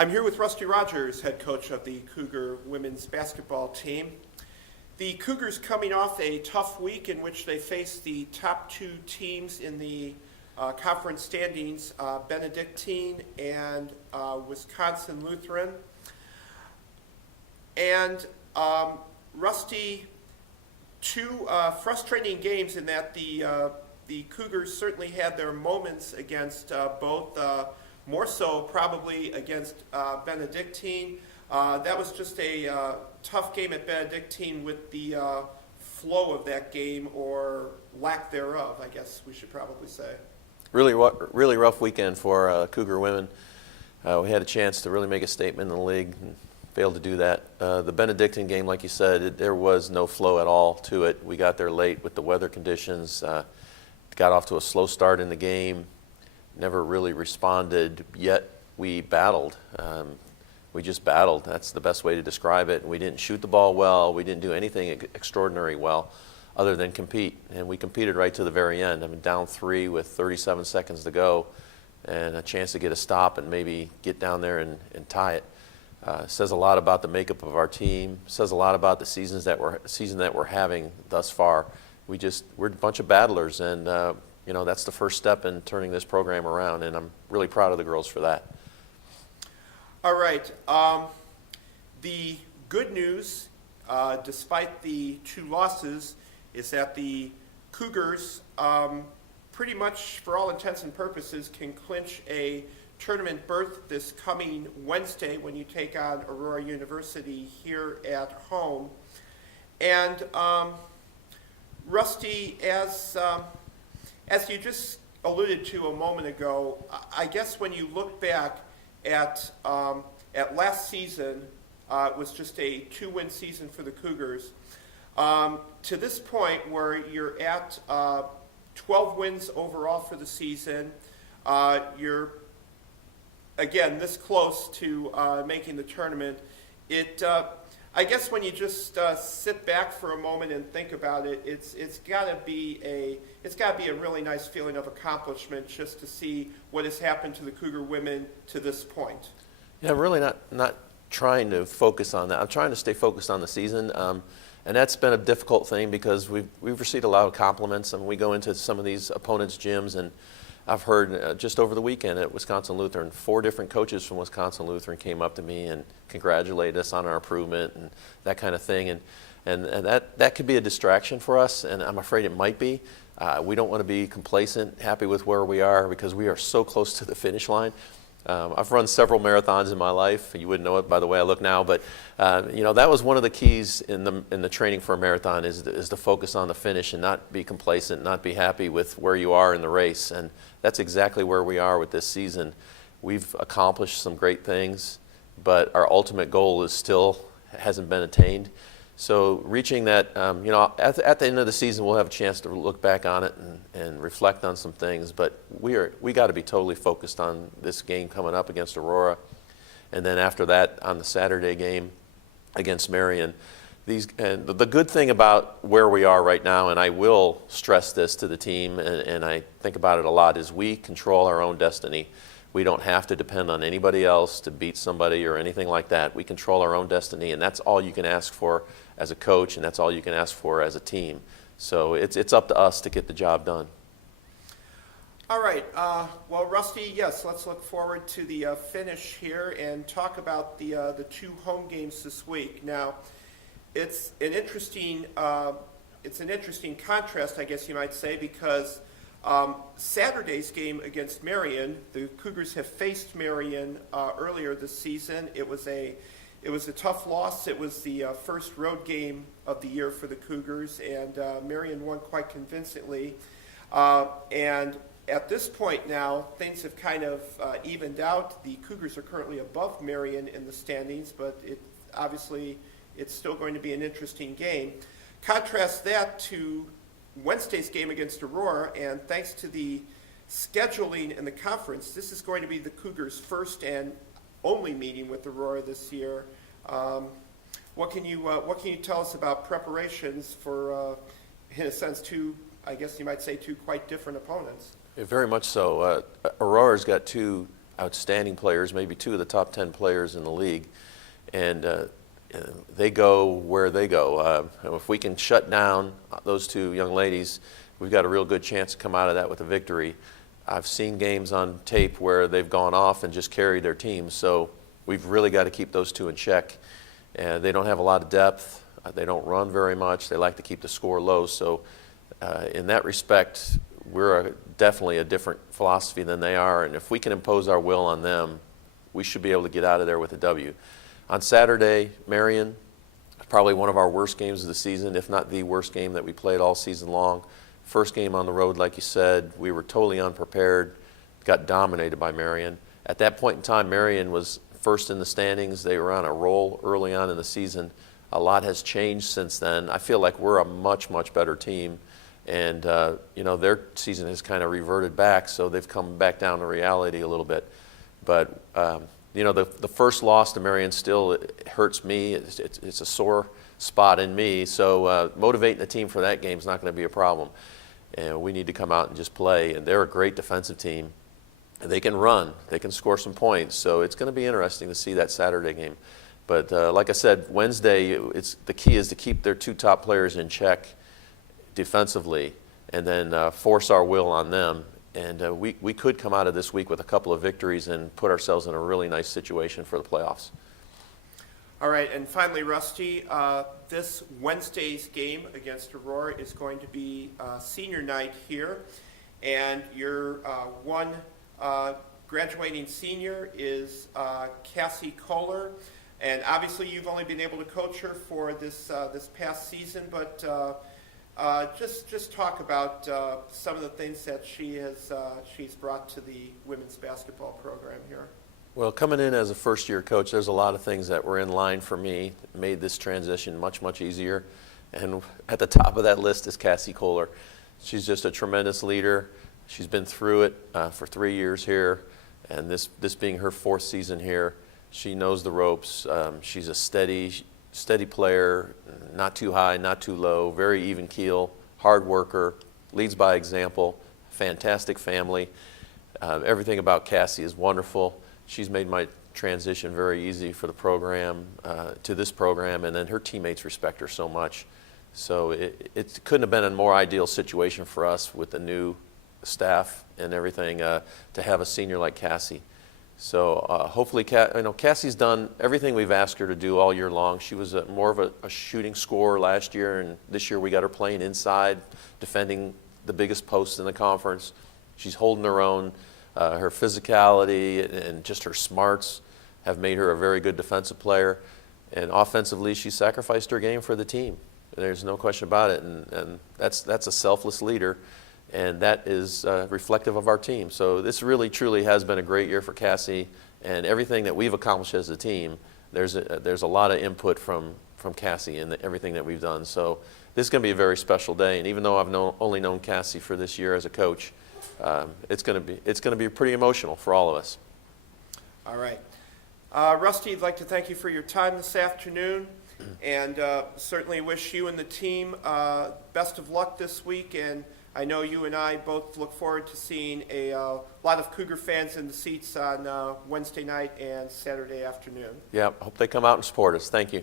I'm here with Rusty Rogers, head coach of the Cougar women's basketball team. The Cougars coming off a tough week in which they faced the top two teams in the conference standings, Benedictine and Wisconsin Lutheran. And Rusty, two frustrating games in that the Cougars certainly had their moments against both, more so probably against Benedictine. That was just a tough game at Benedictine with the flow of that game, or lack thereof, I guess we should probably say. Really rough weekend for Cougar women. We had a chance to really make a statement in the league and failed to do that. The Benedictine game, like you said, there was no flow at all to it. We got there late with the weather conditions, got off to a slow start in the game, never really responded, yet we battled. We just battled. That's the best way to describe it. We didn't shoot the ball well. We didn't do anything extraordinary well other than compete. And we competed right to the very end. I mean, down 3 with 37 seconds to go and a chance to get a stop and maybe get down there and tie it. Says a lot about the makeup of our team. Says a lot about the season that we're having thus far. We're a bunch of battlers, and that's the first step in turning this program around, and I'm really proud of the girls for that. All right. The good news, despite the 2 losses, is that the Cougars, pretty much for all intents and purposes, can clinch a tournament berth this coming Wednesday when you take on Aurora University here at home. And Rusty, as you just alluded to a moment ago, I guess when you look back at last season, it was just a 2-win season for the Cougars. To this point, where you're at 12 wins overall for the season, you're again this close to making the tournament. I guess when you just sit back for a moment and think about it, it's got to be a really nice feeling of accomplishment just to see what has happened to the Cougar women to this point. Yeah, I'm really not trying to focus on that. I'm trying to stay focused on the season, and that's been a difficult thing because we've received a lot of compliments, and we go into some of these opponents' gyms, and I've heard just over the weekend at Wisconsin Lutheran, 4 different coaches from Wisconsin Lutheran came up to me and congratulated us on our improvement and that kind of thing. And that could be a distraction for us, and I'm afraid it might be. We don't want to be complacent, happy with where we are, because we are so close to the finish line. I've run several marathons in my life. You wouldn't know it by the way I look now, but that was one of the keys in the training for a marathon is to focus on the finish and not be complacent, not be happy with where you are in the race. And that's exactly where we are with this season. We've accomplished some great things, but our ultimate goal hasn't been attained. So reaching that, at the end of the season, we'll have a chance to look back on it and reflect on some things. But we got to be totally focused on this game coming up against Aurora, and then after that on the Saturday game against Marian. And the good thing about where we are right now, and I will stress this to the team, and I think about it a lot, is we control our own destiny. We don't have to depend on anybody else to beat somebody or anything like that. We control our own destiny, and that's all you can ask for as a coach, and that's all you can ask for as a team. So it's up to us to get the job done. All right. Well, Rusty, yes, let's look forward to the finish here and talk about the 2 home games this week. Now, it's an interesting contrast, I guess you might say, because Saturday's game against Marian, the Cougars have faced Marian earlier this season. It was a tough loss. It was the first road game of the year for the Cougars, and Marian won quite convincingly. And at this point now, things have kind of evened out. The Cougars are currently above Marian in the standings, but obviously it's still going to be an interesting game. Contrast that to Wednesday's game against Aurora, and thanks to the scheduling in the conference, this is going to be the Cougars' first and only meeting with Aurora this year. What can you tell us about preparations for, in a sense, I guess you might say two quite different opponents? Yeah, very much so. Aurora's got 2 outstanding players, maybe 2 of the top 10 players in the league, and they go where they go. If we can shut down those 2 young ladies, we've got a real good chance to come out of that with a victory. I've seen games on tape where they've gone off and just carried their teams, so we've really got to keep those 2 in check. They don't have a lot of depth. They don't run very much. They like to keep the score low. So in that respect, we're definitely a different philosophy than they are. And if we can impose our will on them, we should be able to get out of there with a W. On Saturday, Marian, probably one of our worst games of the season, if not the worst game that we played all season long. First game on the road, like you said, we were totally unprepared, got dominated by Marian. At that point in time, Marian was first in the standings. They were on a roll early on in the season. A lot has changed since then. I feel like we're a much, much better team. And, their season has kind of reverted back, so they've come back down to reality a little bit. But, the first loss to Marian still hurts me. It's a sore spot in me. So motivating the team for that game is not going to be a problem. And we need to come out and just play. And they're a great defensive team. They can run. They can score some points. So it's going to be interesting to see that Saturday game. But like I said, Wednesday, the key is to keep their 2 top players in check defensively and then force our will on them. And we could come out of this week with a couple of victories and put ourselves in a really nice situation for the playoffs. All right, and finally, Rusty, this Wednesday's game against Aurora is going to be senior night here, and your one graduating senior is Kassy Koehler, and obviously you've only been able to coach her for this past season, but just talk about some of the things that she's brought to the women's basketball program here. Well, coming in as a first-year coach, there's a lot of things that were in line for me, made this transition much, much easier. And at the top of that list is Kassy Koehler. She's just a tremendous leader. She's been through it for 3 years here, and this being her 4th season here, she knows the ropes. She's a steady player, not too high, not too low, very even keel, hard worker, leads by example, fantastic family. Everything about Kassy is wonderful. She's made my transition very easy for the program, to this program, and then her teammates respect her so much. So it couldn't have been a more ideal situation for us with the new staff and everything to have a senior like Kassy. So hopefully, Kassy's done everything we've asked her to do all year long. She was more of a shooting scorer last year, and this year we got her playing inside, defending the biggest post in the conference. She's holding her own. Her physicality and just her smarts have made her a very good defensive player. And offensively, she sacrificed her game for the team. There's no question about it. And that's a selfless leader, and that is reflective of our team. So this really, truly has been a great year for Kassy, and everything that we've accomplished as a team, there's a lot of input from Kassy in everything that we've done. So this is going to be a very special day. And even though I've only known Kassy for this year as a coach, it's going to be pretty emotional for all of us. All right. Rusty, I'd like to thank you for your time this afternoon, and certainly wish you and the team best of luck this week. And I know you and I both look forward to seeing a lot of Cougar fans in the seats on Wednesday night and Saturday afternoon. Yeah, I hope they come out and support us. Thank you.